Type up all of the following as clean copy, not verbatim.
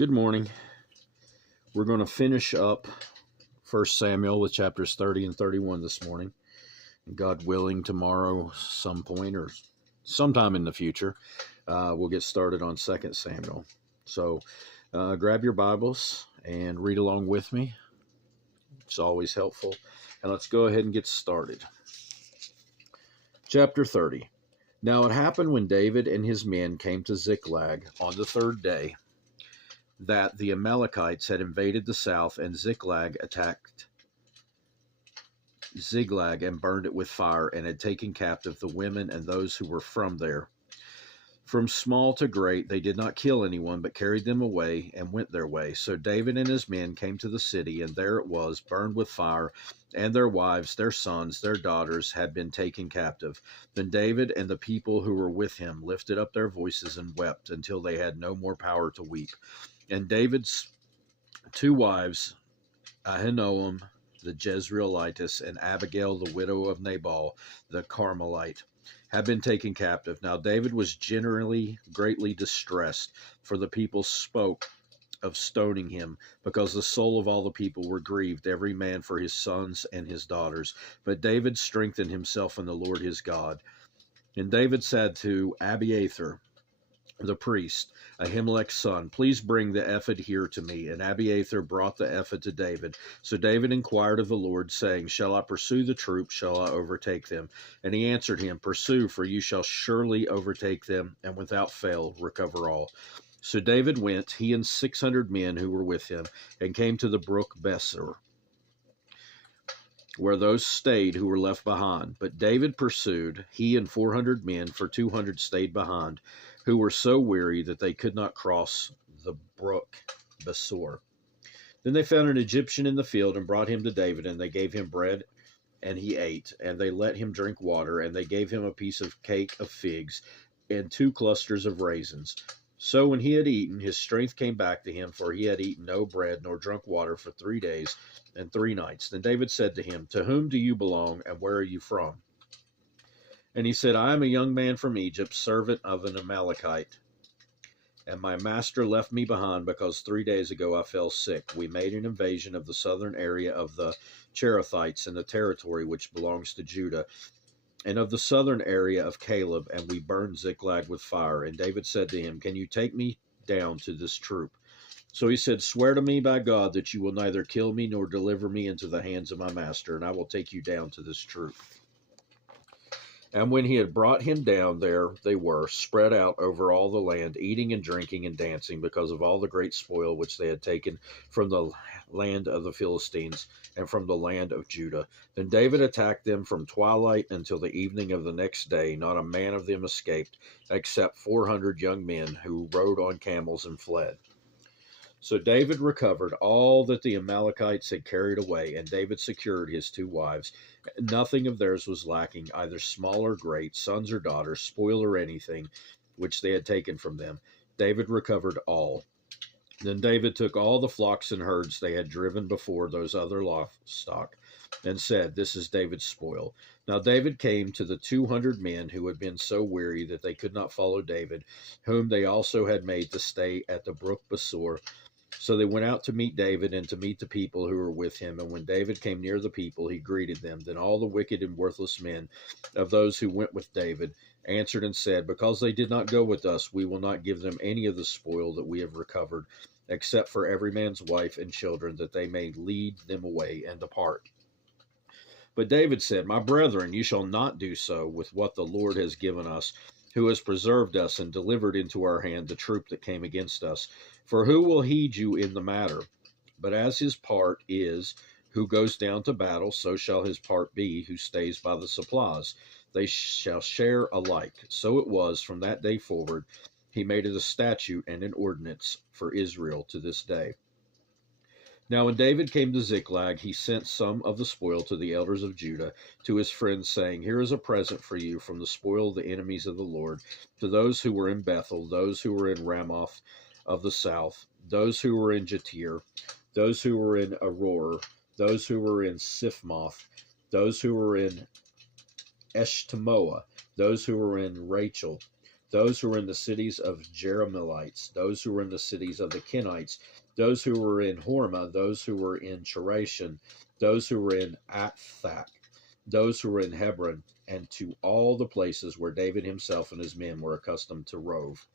Good morning. We're going to finish up 1 Samuel with chapters 30 and 31 this morning. God willing, tomorrow, some point or sometime in the future, we'll get started on 2 Samuel. So grab your Bibles and read along with me. It's always helpful. And let's go ahead and get started. Chapter 30. Now it happened when David and his men came to Ziklag on the third day, that the Amalekites had invaded the south, and Ziklag attacked Ziklag and burned it with fire, and had taken captive the women and those who were from there. From small to great, they did not kill anyone, but carried them away and went their way. So David and his men came to the city, and there it was, burned with fire, and their wives, their sons, their daughters had been taken captive. Then David and the people who were with him lifted up their voices and wept until they had no more power to weep. And David's two wives, Ahinoam the Jezreelitess and Abigail the widow of Nabal the Carmelite, had been taken captive. Now David was generally greatly distressed, for the people spoke of stoning him, because the soul of all the people were grieved, every man for his sons and his daughters. But David strengthened himself in the Lord his God. And David said to Abiathar the priest, Ahimelech's son, please bring the ephod here to me. And Abiathar brought the ephod to David. So David inquired of the Lord, saying, shall I pursue the troops? Shall I overtake them? And he answered him, pursue, for you shall surely overtake them, and without fail recover all. So David went, he and 600 men who were with him, and came to the brook Besor, where those stayed who were left behind. But David pursued, he and 400 men, for 200 stayed behind, who were so weary that they could not cross the brook Besor. Then they found an Egyptian in the field and brought him to David, and they gave him bread, and he ate, and they let him drink water, and they gave him a piece of cake of figs and 2 clusters of raisins. So when he had eaten, his strength came back to him, for he had eaten no bread nor drunk water for 3 days and 3 nights. Then David said to him, to whom do you belong, and where are you from? And he said, I am a young man from Egypt, servant of an Amalekite. And my master left me behind because 3 days ago I fell sick. We made an invasion of the southern area of the Cherethites in the territory which belongs to Judah, and of the southern area of Caleb, and we burned Ziklag with fire. And David said to him, can you take me down to this troop? So he said, swear to me by God that you will neither kill me nor deliver me into the hands of my master, and I will take you down to this troop. And when he had brought him down, there they were, spread out over all the land, eating and drinking and dancing, because of all the great spoil which they had taken from the land of the Philistines and from the land of Judah. Then David attacked them from twilight until the evening of the next day. Not a man of them escaped, except 400 young men who rode on camels and fled. So David recovered all that the Amalekites had carried away, and David secured his 2 wives. Nothing of theirs was lacking, either small or great, sons or daughters, spoil or anything, which they had taken from them. David recovered all. Then David took all the flocks and herds they had driven before those other livestock, and said, this is David's spoil. Now David came to the 200 men who had been so weary that they could not follow David, whom they also had made to stay at the brook Besor. So they went out to meet David and to meet the people who were with him. And when David came near the people, he greeted them. Then all the wicked and worthless men of those who went with David answered and said, because they did not go with us, we will not give them any of the spoil that we have recovered, except for every man's wife and children, that they may lead them away and depart. But David said, my brethren, you shall not do so with what the Lord has given us, who has preserved us and delivered into our hand the troop that came against us. For who will heed you in the matter? But as his part is, who goes down to battle, so shall his part be, who stays by the supplies. They shall share alike. So it was from that day forward. He made it a statute and an ordinance for Israel to this day. Now when David came to Ziklag, he sent some of the spoil to the elders of Judah, to his friends, saying, here is a present for you from the spoil of the enemies of the Lord, to those who were in Bethel, those who were in Ramoth of the south, those who were in Jatir, those who were in Aroer, those who were in Siphmoth, those who were in Eshtemoa, those who were in Rachel, those who were in the cities of Jerahmeelites, those who were in the cities of the Kenites, those who were in Hormah, those who were in Cherashon, those who were in Athak, those who were in Hebron, and to all the places where David himself and his men were accustomed to rove.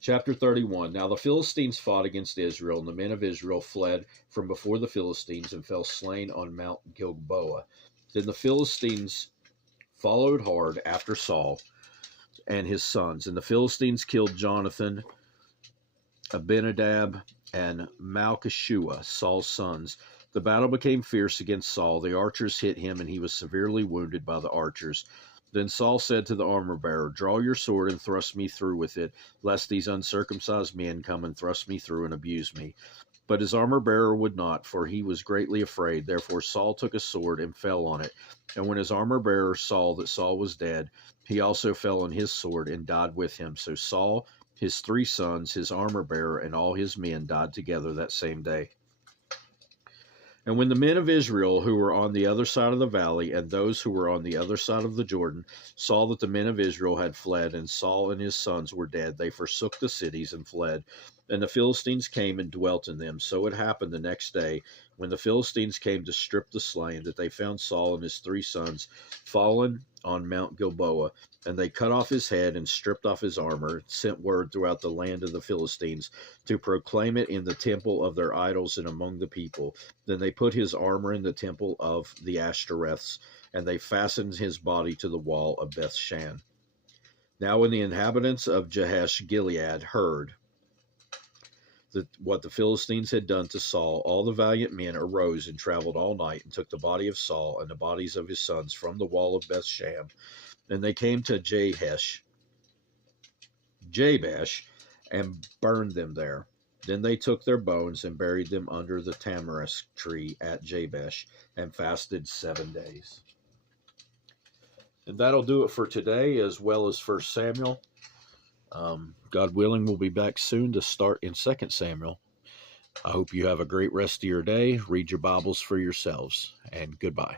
Chapter 31. Now the Philistines fought against Israel, and the men of Israel fled from before the Philistines and fell slain on Mount Gilboa. Then the Philistines followed hard after Saul and his sons, and the Philistines killed Jonathan, Abinadab, and Malchishua, Saul's sons. The battle became fierce against Saul. The archers hit him, and he was severely wounded by the archers. Then Saul said to the armor-bearer, "Draw your sword and thrust me through with it, lest these uncircumcised men come and thrust me through and abuse me." But his armor-bearer would not, for he was greatly afraid. Therefore Saul took a sword and fell on it. And when his armor-bearer saw that Saul was dead, he also fell on his sword and died with him. So Saul, his 3 sons, his armor-bearer, and all his men died together that same day. And when the men of Israel who were on the other side of the valley and those who were on the other side of the Jordan saw that the men of Israel had fled and Saul and his sons were dead, they forsook the cities and fled. And the Philistines came and dwelt in them. So it happened the next day, when the Philistines came to strip the slain, that they found Saul and his 3 sons fallen on Mount Gilboa. And they cut off his head and stripped off his armor, sent word throughout the land of the Philistines to proclaim it in the temple of their idols and among the people. Then they put his armor in the temple of the Ashtoreths, and they fastened his body to the wall of Bethshan. Now when the inhabitants of Jabesh Gilead heard what the Philistines had done to Saul, all the valiant men arose and traveled all night and took the body of Saul and the bodies of his sons from the wall of Bethshan. And they came to Jabesh, and burned them there. Then they took their bones and buried them under the tamarisk tree at Jabesh, and fasted 7 days. And that'll do it for today, as well as 1 Samuel. God willing, we'll be back soon to start in 2 Samuel. I hope you have a great rest of your day. Read your Bibles for yourselves, and goodbye.